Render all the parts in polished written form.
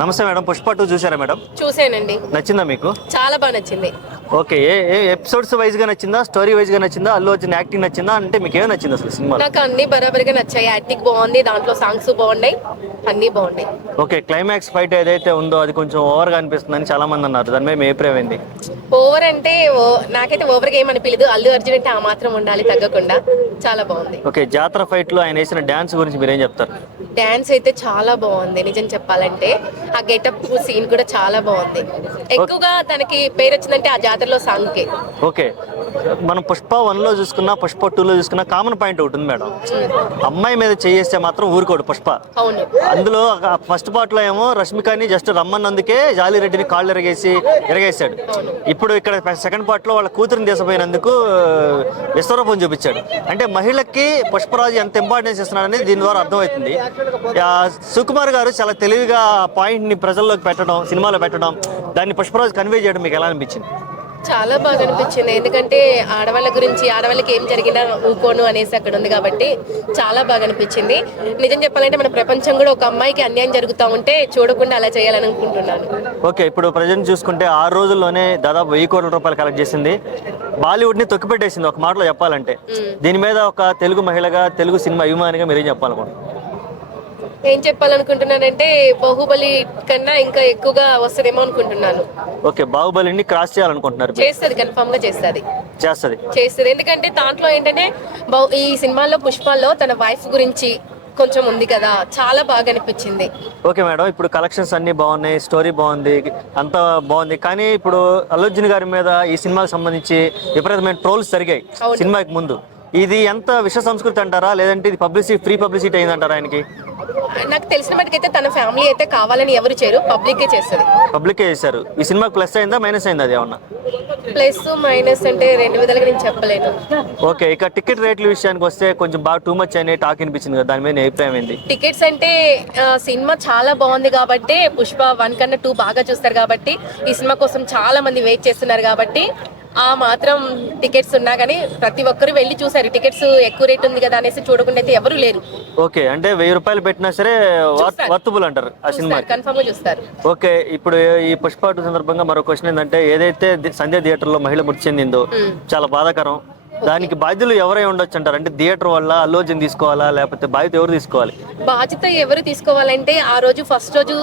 నమస్తే మేడం. పుష్ప 2 చూసారా మేడం? చూసానండి. నచ్చిందా మీకు? చాలా బాగా నచ్చింది. ఓకే. ఏ ఎపిసోడ్స్ వైజ్ గా నచ్చిందా, స్టోరీ వైజ్ గా నచ్చిందా, అల్లు అర్జున్ యాక్టింగ్ నచ్చిందా, అంటే మీకు ఏమి నచ్చింది అసలు సినిమా? నాకు అన్ని బరాబరిగా నచ్చాయి. యాక్టింగ్ బాగుంది, దాంట్లో సాంగ్స్ బాగున్నాయి, అన్ని బాగున్నాయి. ఓకే. క్లైమాక్స్ ఫైట్ ఏదైతే ఉందో అది కొంచెం ఓవర్ గా అనిపిస్తుందని చాలా మంది అన్నారు. దాని మీద మీ అభిప్రాయం ఏంది? ఓవర్ అంటే నాకైతే ఓవర్ గా ఏమనిపించలేదు. అల్లు అర్జున్ అంటే ఆ మాత్రం ఉండాలి, తగ్గకుండా. చాలా బాగుంది. ఓకే. జాతర ఫైట్ లో ఆయన వేసిన డాన్స్ గురించి మీరేం చెప్తారు? డాన్స్ అయితే చాలా బాగుంది. నిజం చెప్పాలంటే ఆ గెటప్ సీన్ కూడా చాలా బాగుంది. ఎక్కువగా తనకి పేరు వచ్చిందంటే ఆ జాతరలో సాంగ్ కే. ఓకే. మనం పుష్ప 1 లో చూసుకున్నా, పుష్ప 2 లో చూసుకున్నా కామన్ పాయింట్ ఒకటి ఉంది మేడం. అమ్మాయి మీద చేస్తే మాత్రం ఊరుకోడు పుష్ప. అవును. అందులో ఫస్ట్ పార్ట్ లో ఏమో రష్మికని జస్ట్ రమ్మన్నందుకే జాలిరెడ్డిని కాళ్ళు ఎరగేశాడు. ఇప్పుడు ఇక్కడ సెకండ్ పార్ట్ లో వాళ్ళ కూతురిని తీసిపోయినందుకు విశ్వరూపం చూపించాడు. అంటే మహిళకి పుష్పరాజు ఎంత ఇంపార్టెన్స్ ఇస్తున్నాడని దీని ద్వారా అర్థమవుతుంది. సుకుమార్ గారు చాలా తెలివిగా పాయింట్ ని ప్రజల్లోకి పెట్టడం, సినిమాలో పెట్టడం, దాన్ని పుష్పరాజు కన్వే చేయడం మీకు ఎలా అనిపించింది? చాలా బాగా అనిపించింది. ఎందుకంటే ఆడవాళ్ళ గురించి, ఆడవాళ్ళకి ఏం జరిగినా ఊకోను అనేసి అక్కడ ఉంది కాబట్టి చాలా బాగా అనిపించింది. నిజం చెప్పాలంటే మన ప్రపంచం కూడా ఒక అమ్మాయికి అన్యాయం జరుగుతూ ఉంటే చూడకుండా అలా చేయాలని అనుకుంటున్నాను. ఓకే. ఇప్పుడు ప్రజెంట్ చూసుకుంటే 6 రోజుల్లోనే దాదాపు 1000 కోట్ల రూపాయలు కలెక్ట్ చేసింది. బాలీవుడ్ ని తొక్కిపెట్టేసింది ఒక మాటలో చెప్పాలంటే. దీని మీద ఒక తెలుగు మహిళగా, తెలుగు సినిమా అభిమానిగా మీరేం చెప్పాలనుకుంటున్నారు? ఏం చెప్పాలనుకుంటున్నానంటే బాహుబలి కన్నా ఇంకా ఎక్కువగా వస్తుందేమో అనుకుంటున్నాను. ఓకే. బాహుబలిని క్రాస్ చేయాలనుకుంటున్నారు? చేస్తుంది, కన్ఫర్మ్ గా చేస్తుంది. ఎందుకంటే దాంట్లో ఏంటంటే ఈ సినిమాలో పుష్పాల్లో తన వైఫ్ గురించి కొంచెం ఉంది కదా, చాలా బాగా అనిపించింది. Okay madam. ఇప్పుడు కలెక్షన్స్ అన్ని బాగున్నాయి, స్టోరీ బాగుంది, అంతా బాగుంది. కానీ ఇప్పుడు అల్లు అర్జున్ గారి మీద ఈ సినిమాకి సంబంధించి విపరీతమైన ట్రోల్స్ జరిగాయి సినిమాకి ముందు. ఇది ఎంత విష సంస్కృతి అంటారా, లేదంటే ఇది ఫ్రీ పబ్లిసిటీ అయిందంటారా ఆయనకి? నాకు తెలిసిన మటుకైతే తన ఫ్యామిలీ అయితే కావాలని ఎవరు చేయరు, పబ్లికే చేస్తుంది. పబ్లికే చేశారు. ఈ సినిమాకి ప్లస్ అయిందా, మైనస్ అయిందా? అది ఏమన్నా ప్లస్ మైనస్ అంటే రెండు విధాలుగా నేను చెప్పలేను. ఓకే. ఇక టికెట్ రేట్ల విషయానికి వస్తే కొంచెం బాగా టూ మచ్ అనే టాక్ అనిపించింది కదా, దాని మీద అభిప్రాయం ఏంది? టికెట్స్ అంటే సినిమా చాలా బాగుంది కాబట్టి, పుష్ప 1 కన్నా 2 బాగా చూస్తారు కాబట్టి, ఈ సినిమా కోసం చాలా మంది వెయిట్ చేస్తున్నారు కాబట్టి ఆ మాత్రం టికెట్స్ ఉన్నా కానీ ప్రతి ఒక్కరు వెళ్ళి చూసారు. టికెట్స్ ఎక్కువ రేట్ ఉంది కదా అనేసి చూడకుండా అయితే ఎవరు లేరు. ఓకే. అంటే 1000 రూపాయలు పెట్టినా సరే వర్తబుల్ అంటారు ఆ సినిమా, కన్ఫర్మ్ గా చూస్తారు. ఓకే. ఇప్పుడు ఈ పుష్ప 2 సందర్భంగా మరో క్వశ్చన్ ఏంటంటే, ఏదైతే సంధ్య థియేటర్ లో మహిళ మృతి చెందిందో చాలా బాధాకరం. దానికి బాధ్యులు ఎవరై ఉండొచ్చు అంటారు? అంటే థియేటర్ వల్ల అల్లు అర్జున్ తీసుకోవాలా, లేకపోతే బాధ్యత ఎవరు తీసుకోవాలి? బాధ్యత ఎవరు తీసుకోవాలంటే, ఆ రోజు ఫస్ట్ రోజు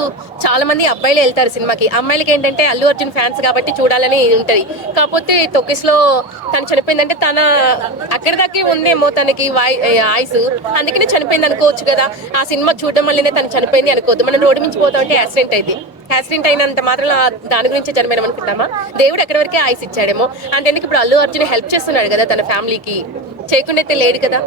చాలా మంది అబ్బాయిలు వెళ్తారు సినిమాకి. అమ్మాయిలకి ఏంటంటే అల్లు అర్జున్ ఫ్యాన్స్ కాబట్టి చూడాలని ఉంటది. కాకపోతే టొకిస్ లో తను చనిపోయిందంటే తన అక్కడి దాకే ఉందేమో తనకి ఆయుస్, అందుకనే చనిపోయింది అనుకోవచ్చు కదా. ఆ సినిమా చూడడం వల్లనే తను చనిపోయింది అనుకోవద్దు. మనం రోడ్డు మించి పోతా ఉంటే యాక్సిడెంట్ అయినంత మాత్రం దాని గురించి చనిపోయినాం అనుకుంటామా? దేవుడు ఎక్కడి వరకే ఆయుస్ ఇచ్చాడేమో. అంతేందుకు ఇప్పుడు అల్లు అర్జున్ హెల్ప్ చేస్తున్నాడు కదా తన ఫ్యామిలీకి, చేయకుండా అయితే లేడు కదా.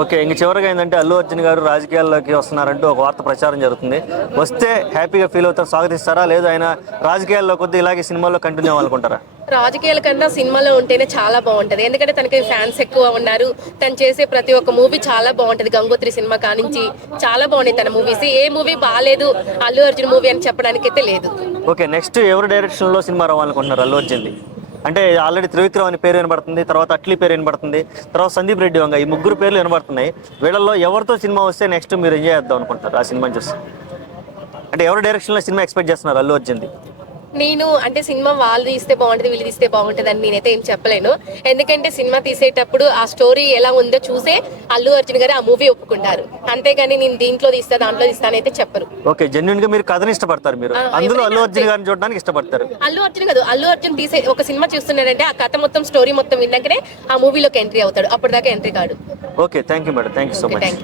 ఓకే. ఇంక చివరిగా ఏంటంటే, అల్లు అర్జున్ గారు రాజకీయాల్లోకి వస్తున్నారంటూ ఒక వార్త ప్రచారం జరుగుతుంది. వస్తే హ్యాపీగా ఫీల్ అవుతారు, స్వాగతిస్తారా, లేదు ఆయన రాజకీయాల్లో కొద్ది ఇలాగే సినిమాల్లో కంటిన్యూ అవ్వాలనుకుంటారా? రాజకీయాల కన్నా సినిమాలో ఉంటేనే చాలా బాగుంటది. ఎందుకంటే తనకి ఫ్యాన్స్ ఎక్కువ ఉన్నారు. తను చేసే ప్రతి ఒక్క మూవీ చాలా బాగుంటది. గంగోత్రి సినిమా కానించి చాలా బాగున్నాయి తన మూవీస్. ఏ మూవీ బాగాలేదు అల్లు అర్జున్ మూవీ అని చెప్పడానికి అయితే లేదు. ఓకే. నెక్స్ట్ ఎవరి డైరెక్షన్ లో సినిమా రావాలనుకుంటున్నారు అల్లు అర్జున్ది? అంటే ఆల్రెడీ త్రివిక్రమ్ అనే పేరు వినబడుతుంది, తర్వాత అట్లీ పేరు వినబడుతుంది, తర్వాత సందీప్ రెడ్డి వంగ, ఈ 3 పేర్లు వినబడుతున్నాయి. వీళ్ళల్లో ఎవరితో సినిమా వస్తే నెక్స్ట్ మీరు ఎంజాయ్ చేద్దాం అనుకుంటారు ఆ సినిమాని చూసి? అంటే ఎవరి డైరెక్షన్ లో సినిమా ఎక్స్పెక్ట్ చేస్తున్నారు అల్లు అర్జున్ది? నేను అంటే సినిమా వాళ్ళు తీస్తే బాగుంటుంది, వీళ్ళు తీస్తే బాగుంటుంది అని నేనైతే ఏం చెప్పలేను. ఎందుకంటే సినిమా తీసేటప్పుడు ఆ స్టోరీ ఎలా ఉందో చూసే అల్లు అర్జున్ గారు ఆ మూవీ ఒప్పుకుంటారు. అంతేగాని నేను దీంట్లో తీస్తా దాంట్లో తీస్తానైతే చెప్పరు. ఓకే. జెన్యున్ గా మీరు కథని ఇష్టపడతారు, మీరు అందులో అల్లు అర్జున్ గారిని చూడడానికి ఇష్టపడతారు. అల్లు అర్జున్ కాదు, అల్లు అర్జున్ తీసే ఒక సినిమా చూస్తున్నాడంటే ఆ కథ మొత్తం, స్టోరీ మొత్తం విన్నాకనే ఆ మూవీలోకి ఎంట్రీ అవుతాడు, అప్పటిదాకా ఎంట్రీ కాడు. Okay. Thank you madam. Thank you so much.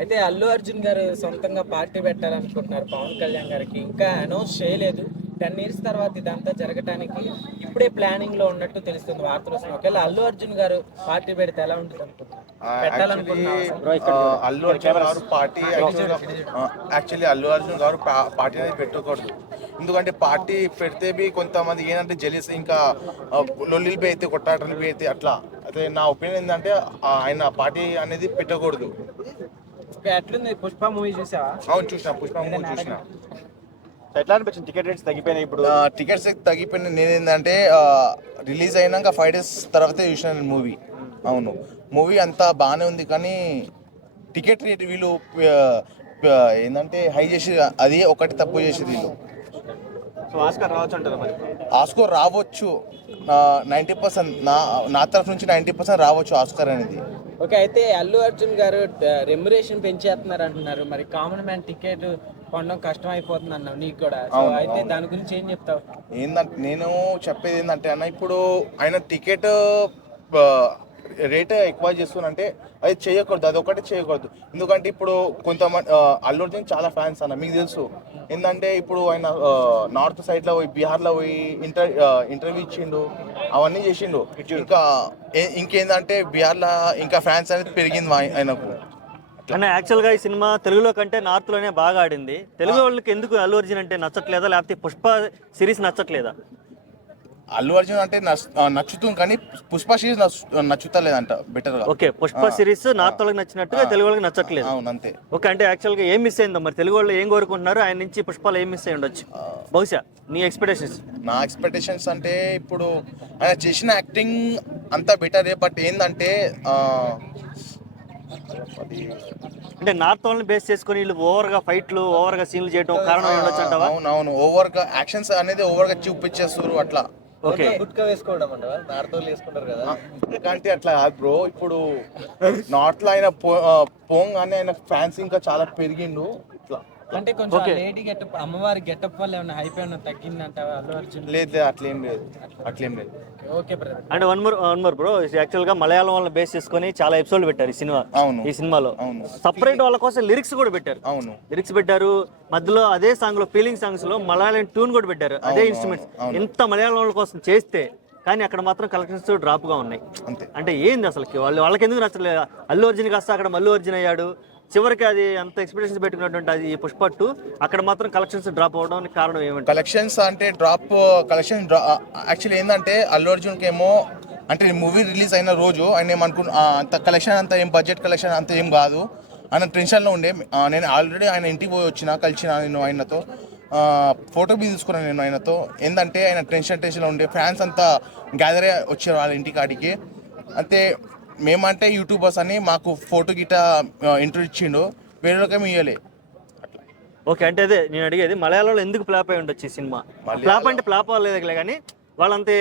అయితే అల్లు అర్జున్ గారు సొంతంగా పార్టీ పెట్టాలనుకుంటున్నారు పవన్ కళ్యాణ్ గారికి. ఇంకా అనౌన్స్ చేయలేదు. 10 years తర్వాత ఇదంతా జరగటానికి ఇప్పుడే ప్లానింగ్ లో ఉన్నట్టు తెలుస్తుంది వార్తలు వస్తున్నాయి. ఒకవేళ అల్లు అర్జున్ గారు పార్టీ పెడితే ఎలా ఉంటుంది అనుకుంటున్నారు? అల్లు అర్జున్ గారు పార్టీ అల్లు అర్జున్ గారు పార్టీ అనేది పెట్టకూడదు. ఎందుకంటే పార్టీ పెడితే కొంతమంది ఏంటంటే జెలిస్, ఇంకా లొల్లిలు అయితే కొట్టాటలు అయితే అట్లా. అదే నా ఒపీనియన్ ఏంటంటే ఆయన పార్టీ అనేది పెట్టకూడదు. ఎట్లుంది పుష్ప మూవీ చూసావా? అవును, చూసిన. పుష్ప మూవీ చూసిన. ఎట్లా అనిపించింది? టికెట్ రేట్స్ తగ్గిపోయినాయి ఇప్పుడు. టికెట్స్ తగ్గిపోయినాయి. నేనేంటంటే రిలీజ్ అయినాక 5 days తర్వాతే చూసిన మూవీ. అవును, మూవీ అంతా బాగానే ఉంది కానీ టికెట్ రేట్ వీళ్ళు ఏంటంటే హై చేసి అది ఒకటి తప్పు చేసేది వీళ్ళు. సో ఆస్కార్ రావచ్చు అంటారా మరి? ఆస్కార్ రావచ్చు 90%, నా తరఫు నుంచి 90% రావచ్చు ఆస్కార్ అనేది. ఓకే, అయితే అల్లు అర్జున్ గారు రెమ్యురేషన్ పెంచేస్తున్నారు అంటున్నారు, మరి కామన్ మ్యాన్ టికెట్ కొనడం కష్టం అయిపోతుంది అన్నావు నీకు కూడా. సో అయితే దాని గురించి ఏం చెప్తావు? ఏంటంటే నేను చెప్పేది ఏంటంటే అన్న, ఇప్పుడు ఆయన టికెట్ రేట్ ఎక్కువ చేస్తున్నంటే అది చేయకూడదు, అది ఒకటి చేయకూడదు. ఎందుకంటే ఇప్పుడు కొంతమంది అల్లు అర్జున్ చాలా ఫ్యాన్స్ అన్న, మీకు తెలుసు. ఏంటంటే ఇప్పుడు ఆయన నార్త్ సైడ్లో పోయి బీహార్లో పోయి ఇంటర్వ్యూ ఇచ్చిండు, అవన్నీ చేసిండు. ఇంకేందంటే బీహార్లో ఇంకా ఫ్యాన్స్ అనేది పెరిగింది ఆయనకు. అంటే యాక్చువల్గా ఈ సినిమా తెలుగులో కంటే నార్త్లోనే బాగా ఆడింది. తెలుగు వాళ్ళకి ఎందుకు అల్లు అర్జున్ అంటే నచ్చట్లేదా, లేకపోతే పుష్ప సిరీస్ నచ్చట్లేదా? అల్లు అర్జున్ అంటే నచ్చుతుంది, కానీ పుష్ప సిరీస్ నచ్చుతలేదంట బెటర్ గా. ఓకే, పుష్ప సిరీస్ నార్త్ వాళ్ళకి నచ్చినట్టుగా తెలుగు వాళ్ళకి నచ్చట్లేదు. అవును, అంతే. ఓకే, అంటే యాక్చువల్గా ఏం మిస్ అయిందో మరి, తెలుగు వాళ్ళు ఏం కోరుకుంటున్నారు ఆయన నుంచి, పుష్పాలు ఏం మిస్ అయ్యి ఉండొచ్చు బహుశా నీ ఎక్స్పెక్టేషన్స్? నా ఎక్స్పెక్టేషన్స్ అంటే ఇప్పుడు ఆయన చేసిన యాక్టింగ్ అంతా బెటరే, బట్ ఏంటంటే అంటే నార్త్ వాళ్ళని బేస్ చేసుకుని వీళ్ళు ఓవర్గా ఫైట్లు, ఓవర్గా సీన్లు చేయడం కారణం ఉండొచ్చు అంటావా? అవునవును, ఓవర్ గా యాక్షన్స్ అనేది ఓవర్ గా చూపించేస్తారు అట్లా. ఓకే, గుట్కా వేసుకోవడం అంటావా? నార్త్ వాళ్ళు వేసుకుంటారు కదా. అంటే అట్లా కాదు బ్రో, ఇప్పుడు నార్త్ లో ఆయన పోగానే ఆయన ఫ్యాన్స్ ఇంకా చాలా పెరిగిండు ఇట్లా. అంటే కొంచెం లేడీ గెటప్, అమ్మవారి గెటప్ వల్ల ఏమైనా హైప్ ఏమైనా తగ్గిందంటావా అల్లు అర్జున్? లేదు, అట్లేం లేదు. Okay brother. అంటే వన్ మోర్ బ్రో, యాక్చువల్గా మలయాళం వాళ్ళని బేస్ చేసుకుని చాలా ఎపిసోడ్లు పెట్టారు ఈ సినిమాలో. సపరేట్ వాళ్ళ కోసం లిరిక్స్ కూడా పెట్టారు. అవును, లిరిక్స్ పెట్టారు, మధ్యలో అదే సాంగ్ లో ఫీలింగ్ సాంగ్స్ లో మలయాళం ట్యూన్ కూడా పెట్టారు, అదే ఇన్స్ట్రుమెంట్స్. ఇంత మలయాళం వాళ్ళ కోసం చేస్తే కానీ అక్కడ మాత్రం కలెక్షన్స్ డ్రాప్ గా ఉన్నాయి. అంటే ఏంది అసలు వాళ్ళకి ఎందుకు నచ్చలేదు? అల్లు అర్జున్ కాస్త అక్కడ మల్లు అర్జున్ అయ్యాడు, చివరికి అది అంత ఎక్స్పెక్టేషన్స్ పెట్టుకున్నటువంటి అది పుష్ప 2 అక్కడ మాత్రం కలెక్షన్స్ డ్రాప్ అవడానికి కారణం ఏమంటే? కలెక్షన్స్ అంటే యాక్చువల్లీ ఏంటంటే అల్లు అర్జున్కి ఏమో అంటే మూవీ రిలీజ్ అయిన రోజు ఆయన అంత కలెక్షన్ అంత ఏం బడ్జెట్ కలెక్షన్ అంత ఏం కాదు, ఆయన టెన్షన్లో ఉండే. నేను ఆల్రెడీ ఆయన ఇంటికి పోయి కలిసిన నేను ఆయనతో ఫోటో బీ తీసుకున్నాను నేను ఆయనతో. ఏంటంటే ఆయన టెన్షన్లో ఉండే, ఫ్యాన్స్ అంతా గ్యాదర్ వచ్చారు వాళ్ళ ఇంటికి ఆడికి. అంతే, మేమంటే యూట్యూబర్స్ అని మాకు ఫోటో గిట్ట ఇంటర్వ్యూ ఇచ్చిండు, వేరేకేమీ ఇవ్వలే. ఓకే, అంటే అదే నేను అడిగేది, మలయాళంలో ఎందుకు ఫ్లాప్ అయి ఉండొచ్చు ఈ సినిమా? ఫ్లాప్ అంటే ఫ్లాప్ అవ్వలేదులే, కానీ వాళ్ళంతే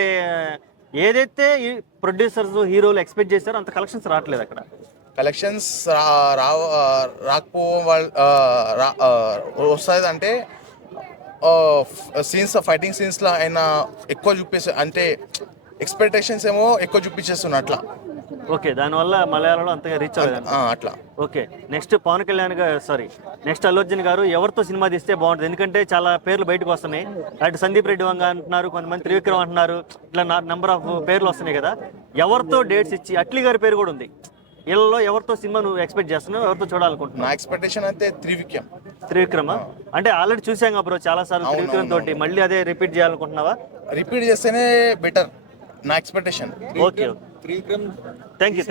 ఏదైతే ఈ ప్రొడ్యూసర్స్ హీరోలు ఎక్స్పెక్ట్ చేశారో అంత కలెక్షన్స్ రావట్లేదు అక్కడ. కలెక్షన్స్ రాకపోవడం వస్తుంది అంటే ఫైటింగ్ సీన్స్లో ఆయన ఎక్కువ చూపిస్తారు, అంటే ఎక్స్పెక్టేషన్స్ ఏమో ఎక్కువ చూపించేస్తున్నా అట్లా. ఓకే, దానివల్ల మలయాళంలో అంతగా రీచ్ అవ్వలేదు అట్లా. ఓకే, నెక్స్ట్ పవన్ కళ్యాణ్ గారు నెక్స్ట్ అల్లు అర్జున్ గారు ఎవరితో సినిమా తీస్తే బాగుంటుంది? ఎందుకంటే చాలా పేర్లు బయటకు వస్తున్నాయి. అటు సందీప్ రెడ్డి వంగ అంటున్నారు, కొంతమంది త్రివిక్రమ్ అంటున్నారు, ఇట్లా నెంబర్ ఆఫ్ పేర్లు వస్తున్నాయి కదా. ఎవరితో డేట్స్ ఇచ్చి, అట్లీ గారి పేరు కూడా ఉంది, వీళ్ళలో ఎవరితో సినిమా నువ్వు ఎక్స్పెక్ట్ చేస్తున్నావు, ఎవరితో చూడాలనుకుంటున్నావు? నా ఎక్స్పెక్టేషన్ అయితే త్రివిక్రమ్ అంటే ఆల్రెడీ చూసాం బ్రో చాలా సార్లు త్రివిక్రమ్ తోటి, మళ్ళీ అదే రిపీట్ చేయాలనుకుంటున్నావా? రిపీట్ చేస్తేనే బెటర్ నా ఎక్స్పెక్టేషన్. Okay, thank you.